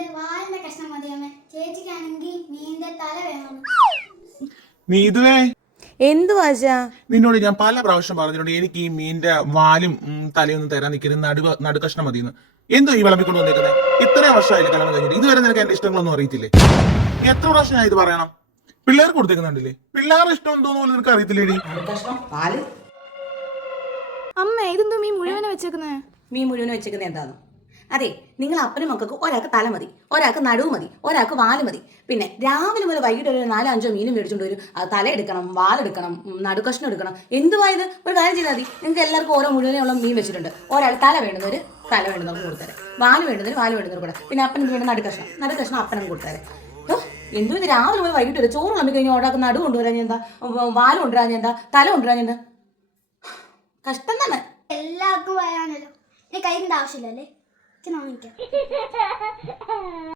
മീനിന്റെ വാലിന്റെ കഷ്ണം മതിയമ്മേ. ചേച്ചിക്കാണെങ്കിൽ മീനിന്റെ തല വേണം. നീ ഇതുവേ എന്തുവാച്ചാ? നിന്നോട് ഞാൻ പല പ്രാവശ്യം പറഞ്ഞിട്ടുണ്ട് എനിക്ക് ഈ മീനിന്റെ വാലും തലയൊന്നും തരാൻ നിൽക്കരുത്, നടുകഷ്ണം മതിയെന്ന്. എന്തോ ഈ വിളമ്പിക്കൊണ്ട് വന്നിരിക്കുന്നത്? ഇത്രയും വർഷമായില്ലേ കല്യാണം കഴിഞ്ഞിട്ട്, ഇതുവരെ നിനക്ക് എന്റെ ഇഷ്ടങ്ങളൊന്നും അറിയത്തില്ലേ? എത്ര പ്രാവശ്യം ഞാൻ ഇത് പറയണം? പിള്ളേർക്ക് കൊടുത്തേക്കുന്നുണ്ടല്ലേ? പിള്ളേരുടെ ഇഷ്ടം എന്തോന്ന് പോലും നിനക്ക് അറിയത്തില്ലേടി? അമ്മ ഇതെന്തോ മീൻ മുഴുവനെ വെച്ചേക്കുന്നേ? മീൻ മുഴുവൻ വെച്ചേക്കുന്നത് എന്താന്ന്? അതെ, നിങ്ങൾ അപ്പനും മക്കൾക്ക് ഒരാൾക്ക് തല മതി, ഒരാൾക്ക് നടുവ് മതി, ഒരാൾക്ക് വാല് മതി. പിന്നെ രാവിലെ മുതൽ വൈകിട്ട് ഒരു 4-5 മീനും മേടിച്ചുകൊണ്ട് വരും. തല എടുക്കണം, വാലെടുക്കണം, നടുകഷ്ണം എടുക്കണം. എന്തുവായത്? ഒരു കാര്യം ചെയ്താൽ മതി. നിങ്ങൾക്ക് എല്ലാവർക്കും ഓരോ മുഴുവനുള്ള മീൻ വെച്ചിട്ടുണ്ട്. ഒരാൾ തല വേണ്ടുന്നവർ തല വേണ്ടുന്നവർക്ക് കൊടുത്തരാം, വാല് വേണ്ടുന്നവർ വാല് വേണ്ടുന്നവർ കൂടെ. പിന്നെ അപ്പനും വേണ്ട നടുകഷ്ണം അപ്പനും കൊടുത്തരാം. എന്തോ ഇത് രാവിലെ മുതൽ വൈകിട്ട് വരും. ചോറ് വിളമ്പി കഴിഞ്ഞാൽ ഒരാൾക്ക് നടു കൊണ്ടുവരാൻ എന്താ, വാല് കൊണ്ടുവരാൻ എന്താ, തല കൊണ്ടുവരാൻ എന്താ? കഷ്ടം തന്നെ. എല്ലാവർക്കും വരാനല്ലോ. ഇനി കൈന്റെ ആവശ്യമില്ലല്ലേ? വാങ്ങിക്കാം.